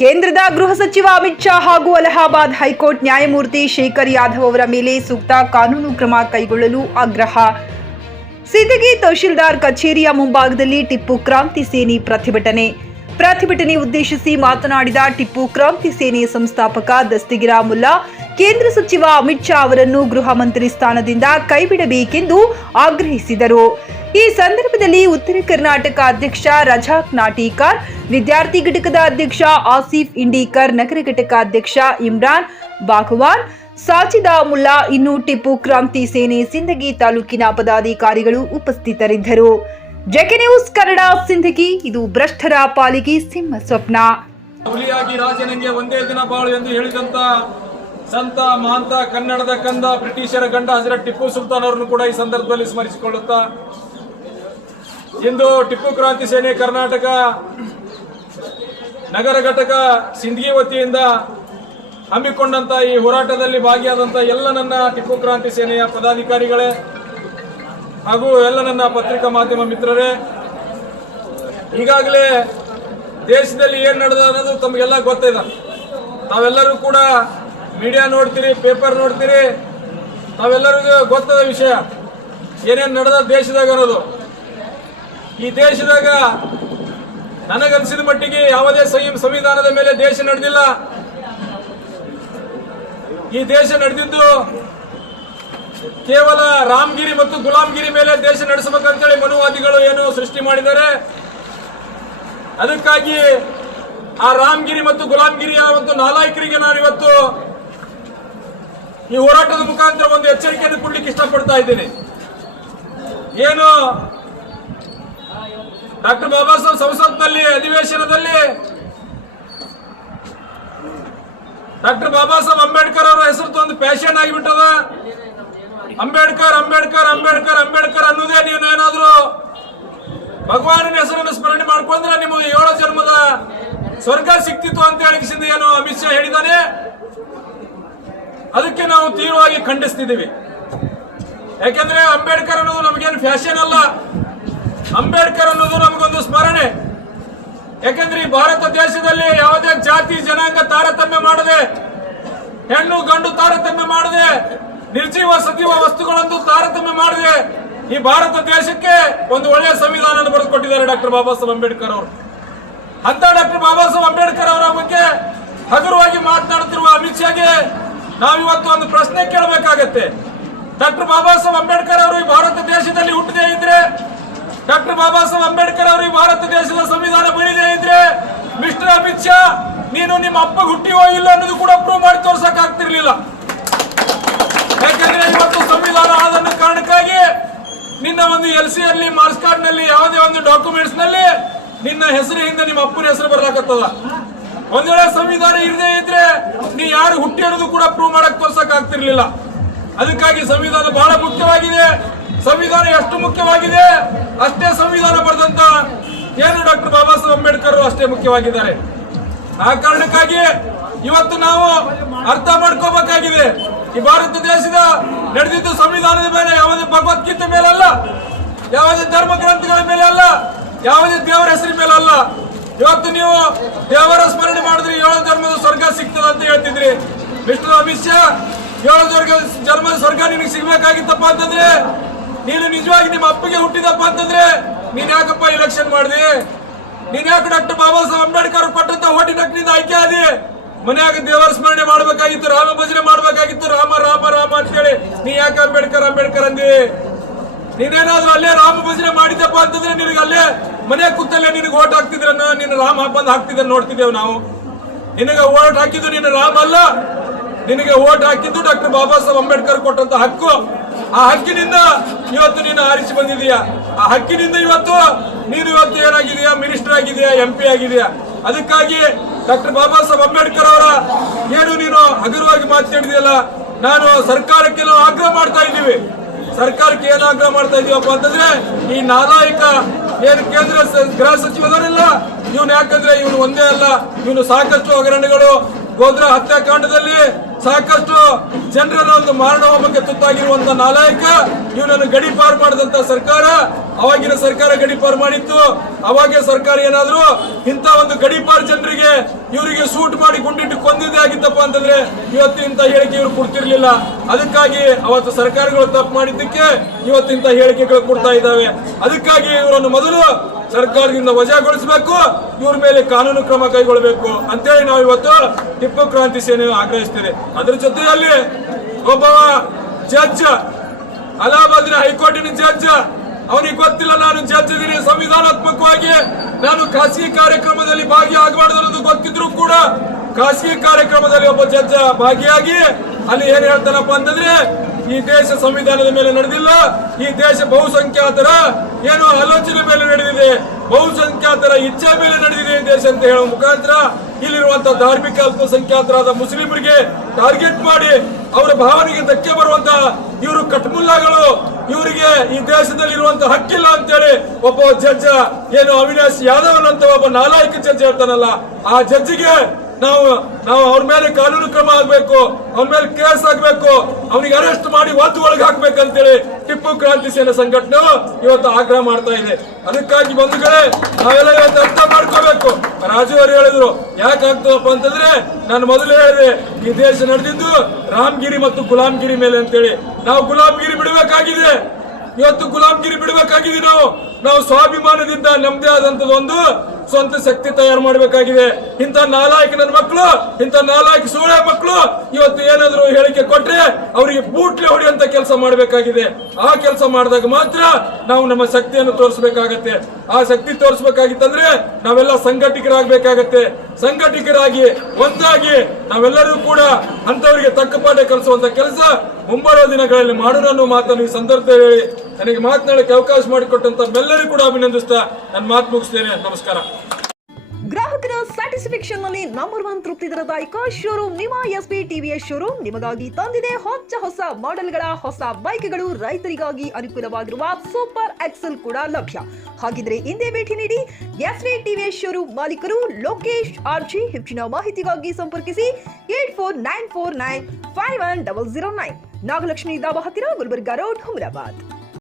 ಕೇಂದ್ರದ ಗೃಹ ಸಚಿವ ಅಮಿತ್ ಶಾ ಹಾಗೂ ಅಲಹಾಬಾದ್ ಹೈಕೋರ್ಟ್ ನ್ಯಾಯಮೂರ್ತಿ ಶೇಖರ್ ಯಾದವ್ ಅವರ ಮೇಲೆ ಸೂಕ್ತ ಕಾನೂನು ಕ್ರಮ ಕೈಗೊಳ್ಳಲು ಆಗ್ರಹ. ಸಿಂದಗಿ ತಹಶೀಲ್ದಾರ್ ಕಚೇರಿಯ ಮುಂಭಾಗದಲ್ಲಿ ಟಿಪ್ಪು ಕ್ರಾಂತಿ ಸೇನೆ ಪ್ರತಿಭಟನೆ ಉದ್ದೇಶಿಸಿ ಮಾತನಾಡಿದ ಟಿಪ್ಪು ಕ್ರಾಂತಿ ಸೇನೆ ಸಂಸ್ಥಾಪಕ ದಸ್ತಗಿರಾ ಮುಲ್ಲಾ, ಕೇಂದ್ರ ಸಚಿವ ಅಮಿತ್ ಶಾ ಅವರನ್ನು ಗೃಹ ಮಂತ್ರಿ ಸ್ಥಾನದಿಂದ ಕೈಬಿಡಬೇಕೆಂದು ಆಗ್ರಹಿಸಿದರು. ಈ ಸಂದರ್ಭದಲ್ಲಿ ಉತ್ತರ ಕರ್ನಾಟಕ ಅಧ್ಯಕ್ಷ ರಜಾಕ್ ನಾಟೀಕರ್, ವಿದ್ಯಾರ್ಥಿ ಘಟಕದ ಅಧ್ಯಕ್ಷ ಆಸಿಫ್ ಇಂಡೀಕರ್, ನಗರ ಘಟಕ ಅಧ್ಯಕ್ಷ ಇಮ್ರಾನ್ ಬಾಘವಾನ್, ಸಾಜಿದಾ ಮುಲ್ಲಾ, ಇನ್ನು ಟಿಪ್ಪು ಕ್ರಾಂತಿ ಸೇನೆ ಸಿಂದಗಿ ತಾಲೂಕಿನ ಪದಾಧಿಕಾರಿಗಳು ಉಪಸ್ಥಿತರಿದ್ದರು. JK news Kannada Sindagi. ಇದು ಭ್ರಷ್ಟರ ಪಾಲಿಗೆ ಸಿಂಹ ಸ್ವಪ್ನ. ಹುಲಿಯಾಗಿ ರಾಜನಿಗೆ ಒಂದೇ ದಿನ ಬಾಳು ಎಂದು ಹೇಳಿದಂತ ಸಂತ ಮಹಾಂತ ಕನ್ನಡದ ಕಂದ ಬ್ರಿಟಿಷರ ಗಂಡ ಹಜರತ್ ಟಿಪ್ಪು ಸುಲ್ತಾನ್ ಅವರನ್ನು ಕೂಡ ಈ ಸಂದರ್ಭದಲ್ಲಿ ಸ್ಮರಿಸಿಕೊಳ್ಳುತ್ತಾ, ಇಂದು ಟಿಪ್ಪು ಕ್ರಾಂತಿ ಸೇನೆ ಕರ್ನಾಟಕ ನಗರ ಘಟಕ ಸಿಂದಗಿ ವತಿಯಿಂದ ಹಮ್ಮಿಕೊಂಡಂತ ಈ ಹೋರಾಟದಲ್ಲಿ ಭಾಗಿಯಾದಂತ ಎಲ್ಲ ನನ್ನ ಟಿಪ್ಪು ಕ್ರಾಂತಿ ಸೇನೆಯ ಪದಾಧಿಕಾರಿಗಳೇ ಹಾಗೂ ಎಲ್ಲ ನನ್ನ ಪತ್ರಿಕಾ ಮಾಧ್ಯಮ ಮಿತ್ರರೇ, ಈಗಾಗಲೇ ದೇಶದಲ್ಲಿ ಏನ್ ನಡೆದ ಅನ್ನೋದು ತಮಗೆಲ್ಲ ಗೊತ್ತಿದೆ. ತಾವೆಲ್ಲರೂ ಕೂಡ ಮೀಡಿಯಾ ನೋಡ್ತೀರಿ, ಪೇಪರ್ ನೋಡ್ತೀರಿ, ತಾವೆಲ್ಲರಿಗೂ ಗೊತ್ತದ ವಿಷಯ ಏನೇನು ನಡೆದ ದೇಶದಾಗ ಅನ್ನೋದು. ಈ ದೇಶದಾಗ ನನಗನ್ಸಿದ ಮಟ್ಟಿಗೆ ಯಾವುದೇ ಸಂವಿಧಾನದ ಮೇಲೆ ದೇಶ ನಡೆದಿಲ್ಲ. ಈ ದೇಶ ನಡೆದಿದ್ದು ಕೇವಲ ರಾಮಗಿರಿ ಮತ್ತು ಗುಲಾಮ್ಗಿರಿ ಮೇಲೆ ದೇಶ ನಡೆಸಬೇಕಂತೇಳಿ ಮನುವಾದಿಗಳು ಏನು ಸೃಷ್ಟಿ ಮಾಡಿದ್ದಾರೆ. ಅದಕ್ಕಾಗಿ ಆ ರಾಮಗಿರಿ ಮತ್ತು ಗುಲಾಮ್ಗಿರಿಯ ಒಂದು ನಾಲಾಯಕರಿಗೆ ನಾನು ಇವತ್ತು ಈ ಹೋರಾಟದ ಮುಖಾಂತರ ಒಂದು ಎಚ್ಚರಿಕೆಯನ್ನು ಕೊಡ್ಲಿಕ್ಕೆ ಇಷ್ಟಪಡ್ತಾ ಇದ್ದೇನೆ. ಏನು ಡಾಕ್ಟರ್ ಬಾಬಾ ಸಾಹೇಬ್ ಸಂಸತ್ನಲ್ಲಿ ಅಧಿವೇಶನದಲ್ಲಿ ಡಾಕ್ಟರ್ ಬಾಬಾ ಸಾಹೇಬ್ ಅಂಬೇಡ್ಕರ್ ಅವರ ಹೆಸರು ಒಂದು ಪ್ಯಾಷನ್ ಆಗಿಬಿಟ್ಟದ. ಅಂಬೇಡ್ಕರ್ ಅಂಬೇಡ್ಕರ್ ಅಂಬೇಡ್ಕರ್ ಅಂಬೇಡ್ಕರ್ ಅನ್ನೋದೇ ನೀವು ಏನಾದ್ರು ಭಗವಾನನ ಹೆಸರನ್ನು ಸ್ಮರಣೆ ಮಾಡ್ಕೊಂಡ್ರೆ ನಿಮಗೆ 7 ಜನ್ಮದ ಸ್ವರ್ಗ ಸಿಕ್ತಿತ್ತು ಅಂತ ಹೇಳಿಸಿದ ಏನು ಅಮಿತ್ ಶಾ ಹೇಳಿದ್ದಾನೆ. ಅದಕ್ಕೆ ನಾವು ತೀವ್ರವಾಗಿ ಖಂಡಿಸ್ತಿದ್ದೀವಿ. ಯಾಕೆಂದ್ರೆ ಅಂಬೇಡ್ಕರ್ ಅನ್ನೋದು ನಮಗೇನು ಫ್ಯಾಷನ್ ಅಲ್ಲ. ಅಂಬೇಡ್ಕರ್ ಅನ್ನೋದು ನಮಗೊಂದು ಸ್ಮರಣೆ. ಯಾಕೆಂದ್ರೆ ಈ ಭಾರತ ದೇಶದಲ್ಲಿ ಯಾವುದೇ ಜಾತಿ ಜನಾಂಗ ತಾರತಮ್ಯ ಮಾಡದೆ, ಹೆಣ್ಣು ಗಂಡು ತಾರತಮ್ಯ ಮಾಡದೆ, ನಿರ್ಜೀವ ಸಜೀವ ವಸ್ತುಗಳಂದು ತಾರತಮ್ಯ ಮಾಡದೆ ಈ ಭಾರತ ದೇಶಕ್ಕೆ ಒಂದು ಒಳ್ಳೆಯ ಸಂವಿಧಾನ ಬರೆದುಕೊಟ್ಟಿದ್ದಾರೆ ಡಾಕ್ಟರ್ ಬಾಬಾ ಸಾಹೇಬ್ ಅಂಬೇಡ್ಕರ್ ಅವರು. ಅಂತ ಡಾಕ್ಟರ್ ಬಾಬಾ ಸಾಹೇಬ್ ಅಂಬೇಡ್ಕರ್ ಅವರ ಬಗ್ಗೆ ಹಗುರವಾಗಿ ಮಾತನಾಡುತ್ತಿರುವ ಅಮಿತ್ ಶಾಗೆ ನಾವಿವತ್ತು ಒಂದು ಪ್ರಶ್ನೆ ಕೇಳಬೇಕಾಗತ್ತೆ. ಡಾಕ್ಟರ್ ಬಾಬಾ ಸಾಹೇಬ್ ಅಂಬೇಡ್ಕರ್ ಅವರು ಈ ಭಾರತ ದೇಶದಲ್ಲಿ ಹುಟ್ಟದೇ ಇದ್ರೆ, ಡಾಕ್ಟರ್ ಬಾಬಾ ಸಾಹೇಬ್ ಅಂಬೇಡ್ಕರ್ ಅವರು ಈ ಭಾರತ ದೇಶದ ಸಂವಿಧಾನ ಬರೀದೇ ಇದ್ರೆ, ಮಿಸ್ಟರ್ ಅಮಿತ್ ಶಾ, ನೀನು ನಿಮ್ಮ ಅಪ್ಪ ಹುಟ್ಟಿವೋ ಇಲ್ಲ ಅನ್ನೋದು ಕೂಡ ಪ್ರೂವ್ ಮಾಡಿ ತೋರ್ಸಕ್ ಆಗ್ತಿರ್ಲಿಲ್ಲ. ಯಾಕಂದ್ರೆ ಇವತ್ತು ಸಂವಿಧಾನ ಆದ ಕಾರಣಕ್ಕಾಗಿ ನಿನ್ನ ಒಂದು LC ಅಲ್ಲಿ, ಮಾರ್ಕ್ಸ್ ಕಾರ್ಡ್ ನಲ್ಲಿ, ಯಾವುದೇ ಒಂದು ಡಾಕ್ಯುಮೆಂಟ್ಸ್ ನಲ್ಲಿ ನಿನ್ನ ಹೆಸರು ಹಿಂದೆ ನಿಮ್ಮ ಅಪ್ಪನ ಹೆಸರು ಬರ್ಲಾಕತ್ತದ. ಒಂದ್ ವೇಳೆ ಸಂವಿಧಾನ ಇರದೇ ಇದ್ರೆ ನೀ ಯಾರು ಹುಟ್ಟಿ ಅನ್ನೋದು ಕೂಡ ಪ್ರೂವ್ ಮಾಡಕ್ ತೋರ್ಸಕ್ ಆಗ್ತಿರ್ಲಿಲ್ಲ. ಅದಕ್ಕಾಗಿ ಸಂವಿಧಾನ ಬಹಳ ಮುಖ್ಯವಾಗಿದೆ. ಸಂವಿಧಾನ ಎಷ್ಟು ಮುಖ್ಯವಾಗಿದೆ ಅಷ್ಟೇ ಸಂವಿಧಾನ ಬರೆದಂತ ಏನು ಡಾಕ್ಟರ್ ಬಾಬಾ ಸಾಹೇಬ್ ಅಂಬೇಡ್ಕರ್ ಅಷ್ಟೇ ಮುಖ್ಯವಾಗಿದ್ದಾರೆ. ಆ ಕಾರಣಕ್ಕಾಗಿ ಇವತ್ತು ನಾವು ಅರ್ಥ ಮಾಡ್ಕೋಬೇಕಾಗಿದೆ, ಈ ಭಾರತ ದೇಶದ ನಡೆದಿದ್ದು ಸಂವಿಧಾನದ ಮೇಲೆ, ಯಾವುದೇ ಭಗವದ್ಗೀತೆ ಮೇಲಲ್ಲ, ಯಾವುದೇ ಧರ್ಮ ಗ್ರಂಥಗಳ ಮೇಲೆ ಅಲ್ಲ, ಯಾವುದೇ ದೇವರ ಹೆಸರಿನ ಮೇಲೆ ಅಲ್ಲ. ಇವತ್ತು ನೀವು ದೇವರ ಸ್ಮರಣೆ ಮಾಡಿದ್ರೆ 7 ಜನ್ಮದ ಸ್ವರ್ಗ ಸಿಗ್ತದೆ ಅಂತ ಹೇಳ್ತಿದ್ರಿ. ಮಿಸ್ಟರ್ ಅಮಿತ್ ಶಾ, 7 ಜನ್ಮದ ಸ್ವರ್ಗ ನಿನಗೆ ಸಿಗ್ಬೇಕಾಗಿತ್ತಪ್ಪ ಅಂತಂದ್ರೆ, ನೀನು ನಿಜವಾಗಿ ನಿಮ್ಮ ಅಪ್ಪಗೆ ಹುಟ್ಟಿದಪ್ಪ ಅಂತಂದ್ರೆ ನೀನ್ ಯಾಕಪ್ಪ ಎಲೆಕ್ಷನ್ ಮಾಡಿದೆ? ನೀನ್ ಯಾಕೆ ಡಾಕ್ಟರ್ ಬಾಬಾ ಸಾಹೇಬ್ ಅಂಬೇಡ್ಕರ್ ಕೊಟ್ಟಂತ ಓಟಿನಕ್ ನಿಂದ ಆಯ್ಕೆ ಆದಿ? ಮನೆಯಾಗ ದೇವರ ಸ್ಮರಣೆ ಮಾಡ್ಬೇಕಾಗಿತ್ತು, ರಾಮ ಭಜನೆ ಮಾಡ್ಬೇಕಾಗಿತ್ತು, ರಾಮ ರಾಮ ರಾಮ ಅಂತೇಳಿ ನೀ ಯಾಕೆ ಅಂಬೇಡ್ಕರ್ ಅಂಬೇಡ್ಕರ್ ಅಂದಿ? ನೀನೇನಾದ್ರೂ ಅಲ್ಲೇ ರಾಮ ಭಜನೆ ಮಾಡಿದ್ದಪ್ಪ ಅಂತಂದ್ರೆ ನಿನಗೆ ಅಲ್ಲೇ ಮನೆ ಕೂತಲ್ಲೇ ನಿನಗೆ ಓಟ್ ಹಾಕ್ತಿದ್ರ, ನಿನ್ನ ರಾಮ ಬಂದ್ ಹಾಕ್ತಿದ್ರ ನೋಡ್ತಿದ್ದೇವೆ ನಾವು. ನಿನಗೆ ಓಟ್ ಹಾಕಿದ್ದು ನಿನ್ನ ರಾಮ ಅಲ್ಲ, ನಿನಗೆ ಓಟ್ ಹಾಕಿದ್ದು ಡಾಕ್ಟರ್ ಬಾಬಾ ಸಾಹೇಬ್ ಅಂಬೇಡ್ಕರ್ ಕೊಟ್ಟಂತ ಹಕ್ಕು. ಆ ಹಕ್ಕಿನಿಂದ ಇವತ್ತು ನೀನು ಆರಿಸಿ ಬಂದಿದೀಯಾ. ಆ ಹಕ್ಕಿನಿಂದ ಇವತ್ತು ಏನಾಗಿದೆಯಾ, ಮಿನಿಸ್ಟರ್ ಆಗಿದೆಯಾ, MP ಆಗಿದೆಯಾ. ಅದಕ್ಕಾಗಿ ಡಾಕ್ಟರ್ ಬಾಬಾ ಸಾಹೇಬ್ ಅಂಬೇಡ್ಕರ್ ಅವರ ಏನು ನೀನು ಹಗುರವಾಗಿ ಮಾತನಾಡಿದೆಯಲ್ಲ, ನಾನು ಸರ್ಕಾರಕ್ಕೆ ನಾವು ಆಗ್ರಹ ಮಾಡ್ತಾ ಇದ್ದೀವಿ. ಸರ್ಕಾರಕ್ಕೆ ಏನು ಆಗ್ರಹ ಮಾಡ್ತಾ ಇದೀವಪ್ಪ ಅಂತಂದ್ರೆ, ಈ ನಾಲಾಯಕ ಏನು ಕೇಂದ್ರ ಗೃಹ ಸಚಿವರಿಲ್ಲ ಇವನು, ಯಾಕಂದ್ರೆ ಇವನು ಒಂದೇ ಅಲ್ಲ, ಇವನು ಸಾಕಷ್ಟು ಹಗರಣಗಳು, ಗೋಧ್ರಾ ಹತ್ಯಾಕಾಂಡದಲ್ಲಿ ಸಾಕಷ್ಟು ಜನರನ್ನು ಒಂದು ಮಾರಣ ಹೋಮಕ್ಕೆ ತುತ್ತಾಗಿರುವಂತಹ ನಾಲಾಯಕ. ಇವನನ್ನು ಗಡೀಪಾರು ಮಾಡಿದಂತ ಸರ್ಕಾರ, ಅವಾಗಿನ ಸರ್ಕಾರ ಗಡೀಪಾರು ಮಾಡಿತ್ತು. ಅವಾಗೆ ಸರ್ಕಾರ ಏನಾದ್ರು ಇಂಥ ಒಂದು ಗಡೀಪಾರು ಜನರಿಗೆ ಇವರಿಗೆ ಸೂಟ್ ಮಾಡಿ ಗುಂಡಿಟ್ಟು ಕೊಂದಿದ್ದೇ ಆಗಿತ್ತಪ್ಪ ಅಂತಂದ್ರೆ ಇವತ್ತಿಂತ ಹೇಳಿಕೆ ಇವರು ಕೊಡ್ತಿರ್ಲಿಲ್ಲ. ಅದಕ್ಕಾಗಿ ಅವತ್ತು ಸರ್ಕಾರಗಳು ತಪ್ಪು ಮಾಡಿದ್ದಕ್ಕೆ ಇವತ್ತಿಂತ ಹೇಳಿಕೆಗಳು ಕೊಡ್ತಾ ಇದ್ದಾವೆ. ಅದಕ್ಕಾಗಿ ಇವರನ್ನು ಮೊದಲು ಸರ್ಕಾರದಿಂದ ವಜಾಗೊಳಿಸಬೇಕು, ಇವ್ರ ಮೇಲೆ ಕಾನೂನು ಕ್ರಮ ಕೈಗೊಳ್ಳಬೇಕು ಅಂತೇಳಿ ನಾವು ಇವತ್ತು ಟಿಪ್ಪು ಕ್ರಾಂತಿ ಸೇನೆ ಆಗ್ರಹಿಸ್ತೇವೆ. ಅದ್ರ ಜೊತೆಯಲ್ಲಿ ಒಬ್ಬ ಜಡ್ಜ್, ಅಲಹಾಬಾದಿನ ಹೈಕೋರ್ಟಿನ ಜಡ್ಜ್, ಅವನಿಗೆ ಗೊತ್ತಿಲ್ಲ ನಾನು ಜಡ್ಜ್ ಇದೀನಿ, ಸಂವಿಧಾನಾತ್ಮಕವಾಗಿ ನಾನು ಖಾಸಗಿ ಕಾರ್ಯಕ್ರಮದಲ್ಲಿ ಭಾಗಿಯಾಗಬಾರ್ದು ಅನ್ನೋದು ಗೊತ್ತಿದ್ರು ಕೂಡ ಖಾಸಗಿ ಕಾರ್ಯಕ್ರಮದಲ್ಲಿ ಒಬ್ಬ ಜಡ್ಜ್ ಭಾಗಿಯಾಗಿ ಅಲ್ಲಿ ಏನ್ ಹೇಳ್ತಾನಪ್ಪ ಅಂತಂದ್ರೆ ಈ ದೇಶ ಸಂವಿಧಾನದ ಮೇಲೆ ನಡೆದಿಲ್ಲ, ಈ ದೇಶ ಬಹುಸಂಖ್ಯಾತರ ಏನೋ ಆಲೋಚನೆ ಮೇಲೆ ನಡೆದಿದೆ, ಬಹುಸಂಖ್ಯಾತರ ಇಚ್ಛೆ ಮೇಲೆ ನಡೆದಿದೆ ಈ ದೇಶ ಅಂತ ಹೇಳುವ ಮುಖಾಂತರ ಇಲ್ಲಿರುವಂತಹ ಧಾರ್ಮಿಕ ಅಲ್ಪಸಂಖ್ಯಾತರಾದ ಮುಸ್ಲಿಮರಿಗೆ ಟಾರ್ಗೆಟ್ ಮಾಡಿ ಅವರ ಭಾವನೆಗೆ ಧಕ್ಕೆ ಬರುವಂತಹ ಇವರು ಕಟ್ಮುಲ್ಲಾಗಳು, ಇವರಿಗೆ ಈ ದೇಶದಲ್ಲಿ ಇರುವಂತಹ ಹಕ್ಕಿಲ್ಲ ಅಂತೇಳಿ ಒಬ್ಬ ಜಡ್ಜ್ ಏನು ಅವಿನಾಶ್ ಯಾದವ್ ಅಂತ ಒಬ್ಬ ನಾಲಾಯಕ ಜಡ್ಜ್ ಹೇಳ್ತಾನಲ್ಲ, ಆ ಜಡ್ಜಿಗೆ ನಾವು ಅವ್ರ ಮೇಲೆ ಕಾನೂನು ಕ್ರಮ ಆಗ್ಬೇಕು, ಅವನ ಮೇಲೆ ಕೇಸ್ ಆಗ್ಬೇಕು, ಅವನಿಗೆ ಅರೆಸ್ಟ್ ಮಾಡಿ ಒತ್ತು ಒಳಗೆ ಹಾಕ್ಬೇಕಂತೇಳಿ ಟಿಪ್ಪು ಕ್ರಾಂತಿ ಸೇನೆ ಸಂಘಟನೆ ಇವತ್ತು ಆಗ್ರಹ ಮಾಡ್ತಾ ಇದೆ. ಅದಕ್ಕಾಗಿ ಬಂಧುಗಳೇ ನಾವೆಲ್ಲ ಇವತ್ತು ಅರ್ಥ ಮಾಡ್ಕೋಬೇಕು. ರಾಜು ಅವರು ಹೇಳಿದ್ರು ಯಾಕೆ ಆಗ್ತದಪ್ಪ ಅಂತಂದ್ರೆ ನಾನು ಮೊದಲು ಹೇಳಿದೆ ಈ ದೇಶ ನಡೆದಿದ್ದು ರಾಮಗಿರಿ ಮತ್ತು ಗುಲಾಮ್ಗಿರಿ ಮೇಲೆ ಅಂತೇಳಿ. ನಾವು ಗುಲಾಮ್ಗಿರಿ ಬಿಡಬೇಕಾಗಿದೆ, ಇವತ್ತು ಗುಲಾಮ್ಗಿರಿ ಬಿಡಬೇಕಾಗಿದೆ. ನಾವು ಸ್ವಾಭಿಮಾನದಿಂದ ನಮ್ದೇ ಆದಂತದ್ದು ಒಂದು ಸ್ವಂತ ಶಕ್ತಿ ತಯಾರು ಮಾಡಬೇಕಾಗಿದೆ. ಇಂಥ ನಾಲಾಯಕ ನನ್ನ ಮಕ್ಕಳು, ಇಂಥ ನಾಲಾಯಕ ಸೋಳೆ ಮಕ್ಕಳು ಇವತ್ತು ಏನಾದ್ರು ಹೇಳಿಕೆ ಕೊಟ್ರೆ ಅವರಿಗೆ ಬೂಟ್ಲೆ ಹೊಡೆಯುವಂತ ಕೆಲಸ ಮಾಡಬೇಕಾಗಿದೆ. ಆ ಕೆಲಸ ಮಾಡಿದಾಗ ಮಾತ್ರ ನಾವು ನಮ್ಮ ಶಕ್ತಿಯನ್ನು ತೋರಿಸಬೇಕಾಗತ್ತೆ. ಆ ಶಕ್ತಿ ತೋರಿಸಬೇಕಾಗಿತ್ತಂದ್ರೆ ನಾವೆಲ್ಲ ಸಂಘಟಿತರಾಗಬೇಕಾಗತ್ತೆ. ಸಂಘಟಿತರಾಗಿ ಒಂದಾಗಿ ನಾವೆಲ್ಲರೂ ಕೂಡ ಅಂತವರಿಗೆ ತಕ್ಕ ಪಾಠ ಕಲಿಸುವಂತ ಕೆಲಸ ಮುಂಬರುವ ದಿನಗಳಲ್ಲಿ ಮಾಡೋಣ ಅನ್ನೋ ಮಾತನ್ನು ಈ ಸಂದರ್ಭದಲ್ಲಿ ಹೇಳಿ ನನಗೆ ಮಾತನಾಡಕ್ಕೆ ಅವಕಾಶ ಮಾಡಿಕೊಟ್ಟಂತ ಎಲ್ಲರಿಗೂ ಕೂಡ ಅಭಿನಂದಿಸ್ತಾ ನನ್ನ ಮಾತು ಮುಗಿಸ್ತೇನೆ. ನಮಸ್ಕಾರ. ಗ್ರಾಹಕರ ಸ್ಯಾಟಿಸ್ಫ್ಯಾಕ್ಷನ್ ನಲ್ಲಿ ನಂಬರ್ 1 ತೃಪ್ತಿ ದರದಾಯಕ ಶೋರೂಮ್ ನಿಮ್ಮ ಎಸ್ಪಿ ಟಿವಿಎಸ್ ಶೋರೂಮ್ ನಿಮಗಾಗಿ ತಂದಿದೆ ಹೊಸ ಮಾಡೆಲ್ಗಳ ಹೊಸ ಬೈಕ್ಗಳು, ರೈತರಿಗಾಗಿ ಅನುಕೂಲವಾಗಿರುವ ಸೂಪರ್ ಎಕ್ಸೆಲ್ ಕೂಡ ಲಭ್ಯ. ಹಾಗಿದ್ರೆ ಹಿಂದೆ ಭೇಟಿ ನೀಡಿ ಎಸ್ಪಿ ಟಿವಿಎಸ್ ಶೋರೂಮ್ ಮಾಲೀಕರು ಲೋಕೇಶ್ ಆರ್ಜಿ. ಹೆಚ್ಚಿನ ಮಾಹಿತಿಗಾಗಿ ಸಂಪರ್ಕಿಸಿ 8494951009, ನಾಗಲಕ್ಷ್ಮಿ ದಾಬಾ ಹತ್ತಿರ, ಗುಲ್ಬರ್ಗಾ ರೋಡ್, ಹುಮರಾಬಾದ್.